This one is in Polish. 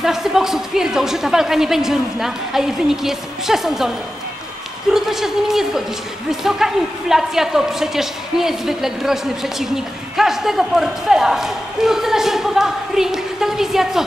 Znawcy boksu twierdzą, że ta walka nie będzie równa, a jej wynik jest przesądzony. Trudno się z nimi nie zgodzić. Wysoka inflacja to przecież niezwykle groźny przeciwnik każdego portfela. Lucyna Sierpowa, ring, telewizja, co?